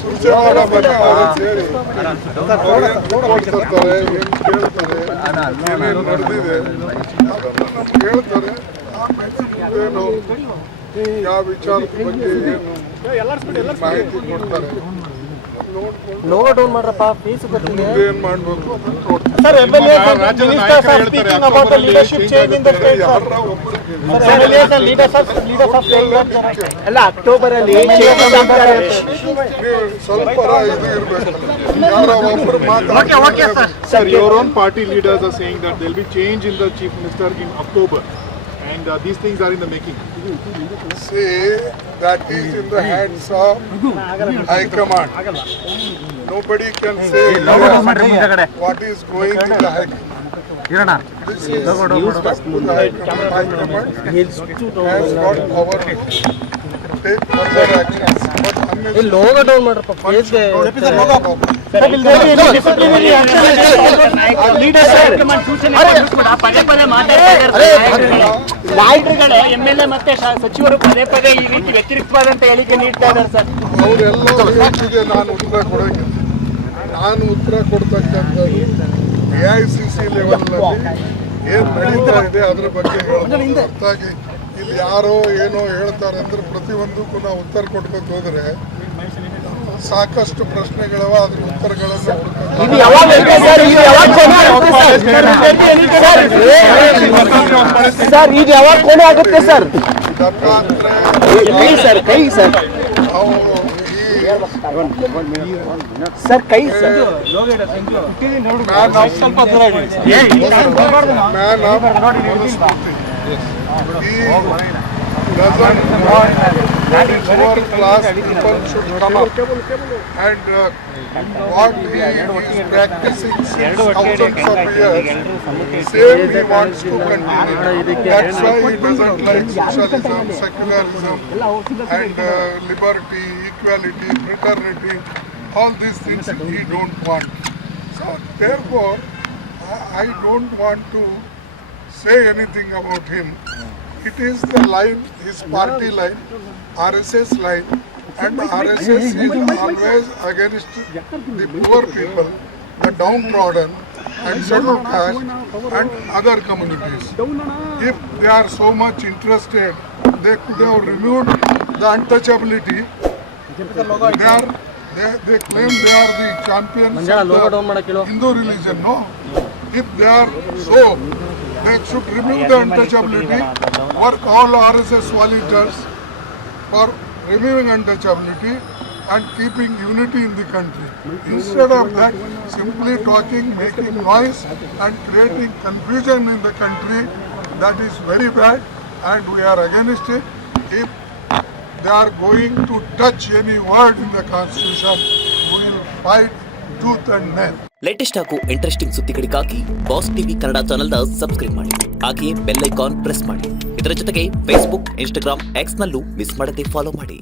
ಸುರ್ಜೇವಾಡ ಬಗ್ಗೆ ಅವರು ಸೇರಿ ಕೊಡ್ತಿರ್ತಾರೆ, ಏನು ಕೇಳ್ತಾರೆ, ಏನೇನು ನಡೆದಿದೆ ಅದನ್ನು ನಮ್ಗೆ ಹೇಳ್ತಾರೆ. ಆ ಬೇಸಿಕ್ ಏನು ಯಾವ ವಿಚಾರದ ಬಗ್ಗೆ ಏನು ಮಾಹಿತಿ ಕೊಡ್ತಾರೆ ಲೋಗೋ ಡೌನ್ ಮಾಡ್ರಪ್ಪ, ಫೀಸ್ ಬರ್ತಿದೆ. ಏನ್ ಮಾಡ್ಬೇಕು ಅದನ್ನ ಕೊಡ್ತಾರೆ. Sir MLAs and ministers are speaking about the leadership change in the state. ಯಾರ ಒಬ್ಬರು Sir, MLAs and leaders of saying that ಎಲ್ಲ ಅಕ್ಟೋಬರ್ ಅಲ್ಲಿ ಸ್ವಲ್ಪ ಇದು ಇರ್ಬೇಕು. ಯಾರೋ ಒಬ್ರು ಮಾತಾಡ್ತಾರೆ. Sir, your own party leaders are saying that there will be change in the chief minister in October, and these things are in the making. See, that is in the hands of High Command. Nobody can say what is going in the High Command. This is up to the High Command. High Command has got power to take further actions. But unnecessary logo down ಮಾಡ್ರಪ್ಪ, ಫೇಸ್ಗೆ ನಾಯಕರುಗಳೇ MLA ಮತ್ತೆ ಸಚಿವರು ಪದೇ ಪದೇ ಈ ರೀತಿ ವ್ಯತಿರಿಕ್ತವಾದಂತ ಹೇಳಿಕೆ ನೀಡ್ತಾ ಇದ್ದಾರೆ ಸರ್. ಅವರೆಲ್ಲ ಹೇಳ್ತಿದೆ ನಾನು ಉತ್ತರ ಕೊಡ್ತಕ್ಕಂಥದ್ದು AICC ಲೆವೆಲ್ನಲ್ಲಿ ಏನು ನಡೀತಾ ಇದೆ ಅದ್ರ ಬಗ್ಗೆ ಹೊರತಾಗಿ ಇಲ್ಲಿ ಯಾರೋ ಏನೋ ಹೇಳ್ತಾರೆ ಅಂದ್ರೆ ಪ್ರತಿಯೊಂದಕ್ಕೂ ನಾವು ಉತ್ತರ ಕೊಟ್ಕೊಂಡು ಹೋದ್ರೆ ಸಾಕಷ್ಟು ಪ್ರಶ್ನೆಗಳವ, ಅದ್ರ ಉತ್ತರಗಳನ್ನು ಸರ್ ಇದು ಯಾವಾಗ ಕೊನೆ ಆಗುತ್ತೆ ಸರ್? ಕೈ ಸರ್ ಸರ್ ಕೈ ಸರ್ ಸ್ವಲ್ಪ ದೂರ lower class people should come up and what he is practicing since thousands of years, same he wants to continue. That's why he doesn't like socialism, secularism and liberty, equality, fraternity, all these things he don't want. So therefore I don't want to say anything about him. It is the line, his party line, RSS line, and RSS is always against the poor people, the downtrodden and scheduled caste and other communities. If they are so much interested, they could have removed the untouchability. They claim they are the champions of the Hindu religion, no? If they are so, they should remove the untouchability, work all RSS volunteers for removing untouchability and keeping unity in the country. Instead of that, simply talking, making noise and creating confusion in the country, that is very bad and we are against it. If they are going to touch any word in the constitution, we will fight tooth and nail. Latest ಹಾಗೂ interesting ಸುದ್ದಿಗಳಿಗಾಗಿ boss TV Kannada ಚಾನೆಲ್ನ subscribe ಮಾಡಿ, ಹಾಗೆಯೇ bell icon press ಮಾಡಿ. ಇದರ ಜೊತೆಗೆ Facebook, Instagram, X ನಲ್ಲೂ miss ಮಾಡದೆ ಫಾಲೋ ಮಾಡಿ.